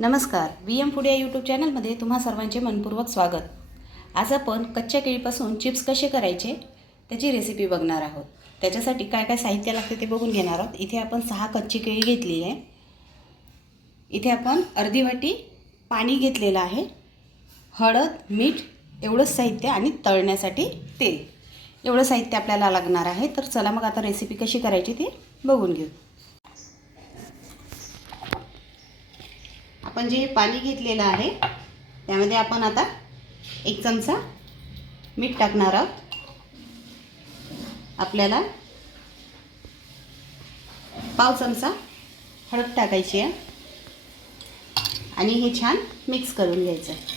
नमस्कार, VM food या YouTube चॅनलमध्ये तुम्हा सर्वांचे मनपूर्वक स्वागत. आज आपण कच्च्या केळीपासून चिप्स कसे करायचे त्याची रेसिपी बघणार आहोत. त्याच्यासाठी काय काय साहित्य लागते ते बघून घेणार आहोत. इथे आपण 6 कच्ची केळी घेतली आहे. इथे आपण अर्धी वाटी पाणी घेतलेलं आहे. हळद, मीठ एवढंच साहित्य आणि तळण्यासाठी तेल एवढं साहित्य आपल्याला लागणार आहे. तर चला मग आता रेसिपी कशी करायची ते बघून घेऊ. आपण जे पाणी घेतलेलं आहे त्यामध्ये आपण आता 1 चमचा मीठ टाकणार आहोत. आपल्याला पाव चमचा हळद टाकायची आहे आणि हे छान मिक्स करून घ्यायचं आहे.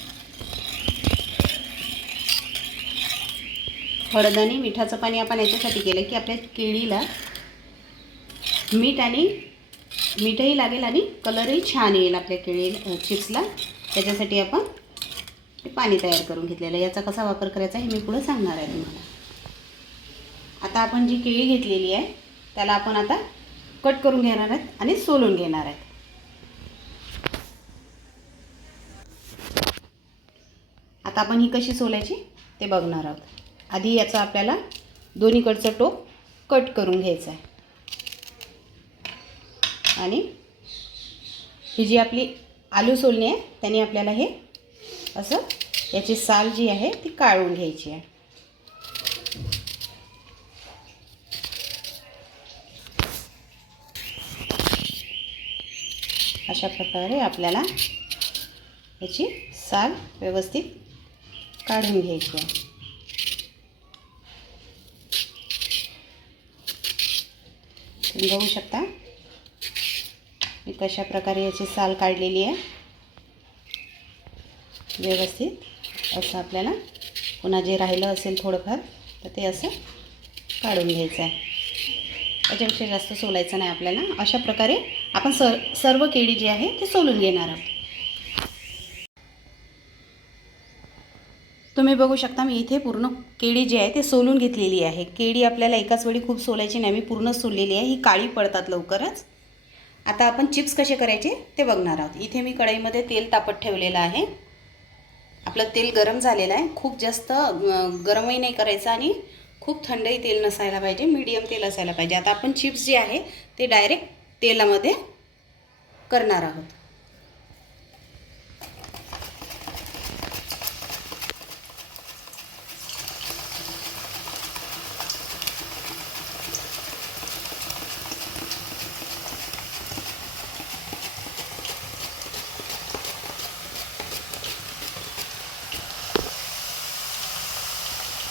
हळद आणि मिठाचं पाणी आपण याच्यासाठी केलं की आपल्या केळीला मीठही लागेल आणि कलरही छान येईल आपल्या केळी चिप्सला. त्याच्यासाठी आपण ते पाणी तयार करून घेतलेलं आहे. याचा कसा वापर करायचा हे मी पुढे सांगणार आहे तुम्हाला. आता आपण जी केळी घेतलेली आहे त्याला आपण आता कट करून घेणार आहेत आणि सोलून घेणार आहेत. आता आपण ही कशी सोलायची ते बघणार आहोत. आधी याचं आपल्याला दोन्हीकडचं टोक कट करून घ्यायचं आहे आणि ही जी आपली आलू सोलणी आहे त्याने आपल्याला हे असं याची साल जी आहे ती काढून घ्यायची आहे. अशा प्रकारे आपल्याला याची साल व्यवस्थित काढून घ्यायची आहे. तुम्ही बघू शकता मी कशा प्रकारे याची साल काढलेली आहे. व्यवस्थित असं आपल्याला पुन्हा जे राहिलं असेल थोडंफार तर ते असं काढून घ्यायचं आहे. त्याच्यापेक्षा जास्त सोलायचं नाही आपल्याला. अशा प्रकारे आपण सर्व केळी जी आहे ते सोलून घेणार आहोत. तुम्ही बघू शकता मी इथे पूर्ण केळी जी आहे ते सोलून घेतलेली आहे. केळी आपल्याला एकाच वेळी खूप सोलायची नाही, मी पूर्ण सोललेली आहे. ही काळी पडतात लवकरच. आता आपण चिप्स कसे करायचे ते बघणार आहोत. इथे मी कढईमध्ये तेल तापत ठेवलेलं आहे. आपलं तेल गरम झालेलं आहे. खूप जास्त गरमही नाही करायचं आणि खूप थंडही तेल नसायला पाहिजे, मीडियम तेल असायला पाहिजे. आता आपण चिप्स जे आहे ते डायरेक्ट तेलामध्ये करणार आहोत.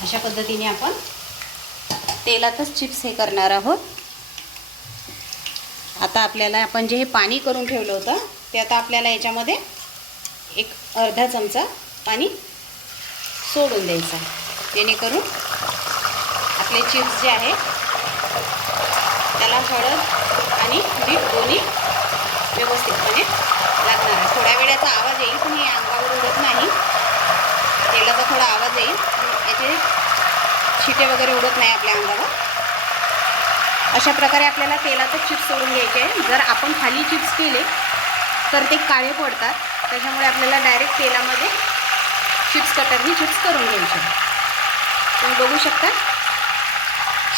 अशा पद्धतीने आपण तेलातच चिप्स हे करणार आहोत. आता आपल्याला आपण जे हे पाणी करून ठेवलं होतं ते आता आपल्याला याच्यामध्ये एक अर्धा चमचा पाणी सोडून द्यायचं आहे, जेणेकरून आपले चिप्स जे आहे त्याला हळद आणि मीठ दोन्ही व्यवस्थितपणे लागणार आहे. थोड्या वेळाचा आवाज येईल पण हे अंगावर उडत नाही. तेलाचा थोडा आवाज येईल, याचे शिटे वगैरे उडत नाही आपल्या अंगावर. अशा प्रकारे आपल्याला तेलातच चिप्स सोडून घ्यायचे आहे. जर आपण खाली चिप्स केले तर ते काळे पडतात. त्याच्यामुळे आपल्याला डायरेक्ट तेलामध्ये चिप्स कटरनी चिप्स करून घ्यायचे. तुम्ही बघू शकता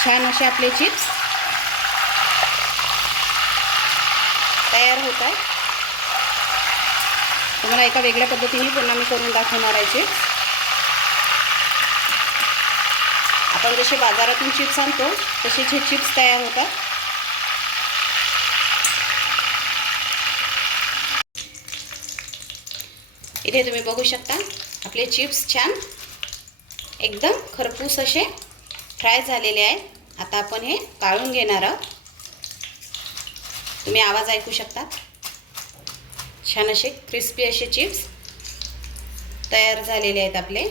छान असे आपले चिप्स तयार होत आहेत. तुम्हाला एका वेगळ्या पद्धतीने पुन्हा मी करून दाखवणार आहे चिप्स. आपण जसे बाजारातून चिप्स आणतो तसेच हे चिप्स तयार होतात. इथे तुम्ही बघू शकता आपले चिप्स छान एकदम खरपूस असे फ्राय झालेले आहेत. आता आपण हे काढून घेणार आहोत. तुम्ही आवाज ऐकू शकता. छान असे क्रिस्पी असे चिप्स तयार झालेले आहेत आपले.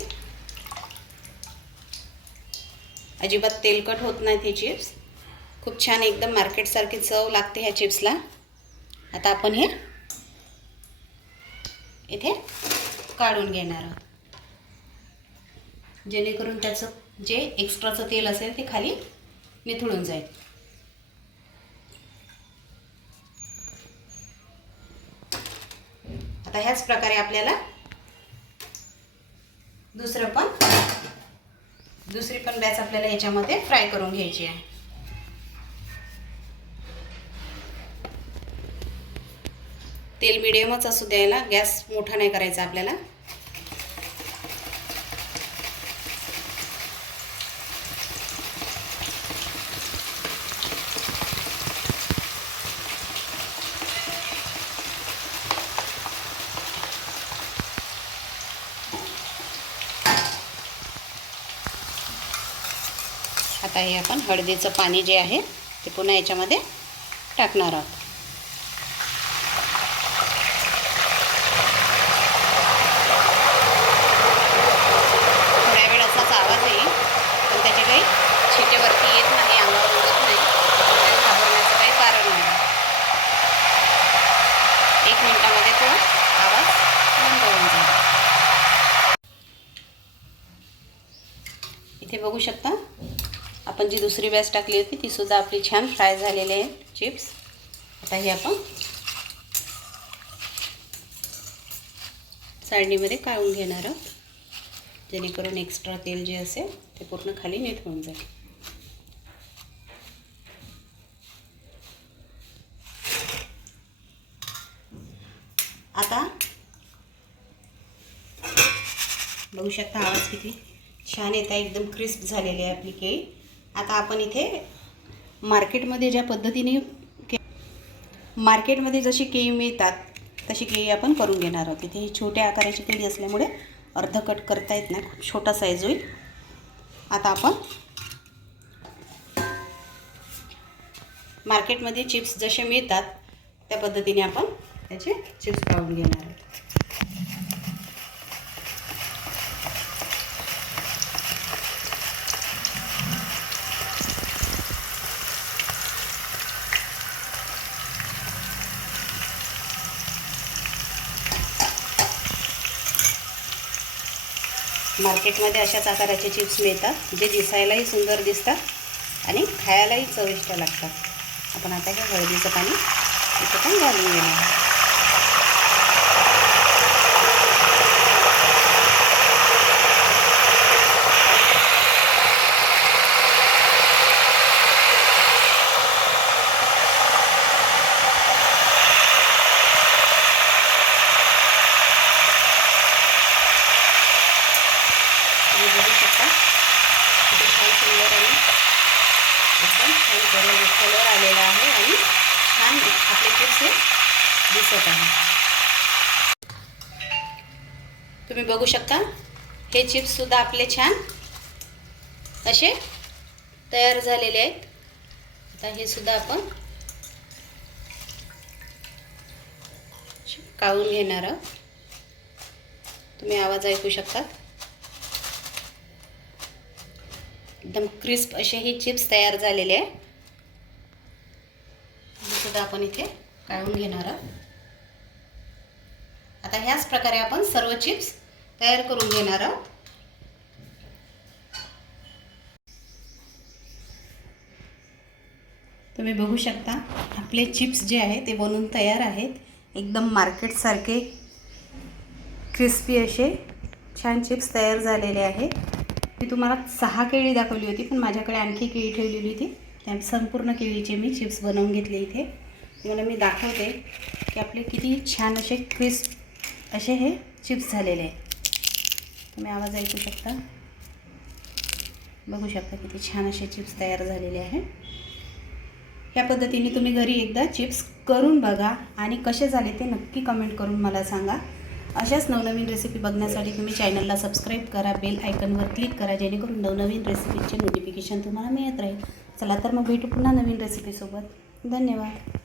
अजिबात तेलकट होत नाहीत हे चिप्स. खूप छान एकदम मार्केटसारखी चव लागते ह्या चिप्सला. आता आपण हे इथे काढून घेणार आहोत, जेणेकरून त्याचं जे एक्स्ट्राचं तेल असेल ते खाली निथळून जाईल. आता ह्याच प्रकारे आपल्याला दुसरी पण बॅच आपल्याला याच्यामध्ये फ्राय करून घ्यायची आहे. तेल मिडियमच असू द्यायला, गॅस मोठा नाही करायचा आपल्याला. आता हे आपण हळदीचं पाणी जे आहे ते पुन्हा याच्यामध्ये टाकणार आहोत. थोड्या वेळ असाच आवाज येईल, पण त्याचे काही शिटेवरती येत नाही, अंगावर उडत नाही, त्यामुळे घाबरण्याचं काही कारण नाही. 1 मिनिटामध्ये तो आवाज बंद होऊन जाईल. इथे बघू शकता आपण जी दुसरी बॅच टाकली होती ती सुद्धा आपली छान फ्राय झालेली आहे चिप्स. आता हे आपण चाळणीमध्ये काढून घेणार आहोत, जेणेकरून एक्स्ट्रा तेल जे असेल ते पूर्ण खाली नीट होऊन जाईल. आता बघू शकता आवाज किती छान येत आहे, एकदम क्रिस्प झालेली आहे आपली केळी. आता आपण इथे मार्केटमध्ये ज्या पद्धतीने मार्केटमध्ये जशी केळी मिळतात तशी केळी आपण करून घेणार आहोत. इथे ही छोट्या आकाराची केळी असल्यामुळे अर्ध कट करता येत नाही, खूप छोटा साईज होईल. आता आपण मार्केटमध्ये चिप्स जसे मिळतात त्या पद्धतीने आपण त्याचे चिप्स काढून घेणार आहोत. मार्केटमध्ये अशाच आकाराचे चिप्स मिळतात, जे दिसायलाही सुंदर दिसतात आणि खायलाही चविष्ट लागतात. आपण आता हे हळदीचं पाणी इथे पण घालून घेणार. बघू शकता किती छान सुंदर आणि एकदम छान कलर आलेला आहे आणि छान आपले चिप्स हे दिसत आहे. तुम्ही बघू शकता हे चिप्स सुद्धा आपले छान असे तयार झालेले आहेत. आता हे सुद्धा आपण काढून घेणार आहोत. तुम्ही आवाज ऐकू शकता. एकदम क्रिस्प असे हे चिप्स तयार झालेले आहे. हे सुद्धा आपण इथे काढून घेणार आहोत. आता ह्याच प्रकारे आपण सर्व चिप्स तयार करून घेणार आहोत. तुम्ही बघू शकता आपले चिप्स जे आहे ते बनवून तयार आहेत. एकदम मार्केटसारखे क्रिस्पी असे छान चिप्स तयार झालेले आहेत. मी तुम्हाला 6 केळी दाखवली होती, पण माझ्याकडे आणखी केळी ठेवलेली होती, त्या संपूर्ण केळीचे मी चिप्स बनवून घेतले. इथे तुम्हाला मी दाखवते की आपले किती छान असे क्रिस्प असे हे चिप्स झालेले आहेत. तुम्ही आवाज ऐकू शकता. बघू शकता किती छान असे चिप्स तयार झालेले आहे. या पद्धतीने तुम्ही घरी एकदा चिप्स करून बघा आणि कसे झाले ते नक्की कमेंट करून मला सांगा. अशाच नवनवीन रेसिपी बघण्यासाठी तुम्ही चॅनलला सबस्क्राईब करा, बेल आयकॉनवर क्लिक करा, जेणेकरून नवनवीन रेसिपीचे नोटिफिकेशन तुम्हाला मिळत राहील. चला तर मग भेटू पुन्हा नवीन रेसिपीसोबत. धन्यवाद.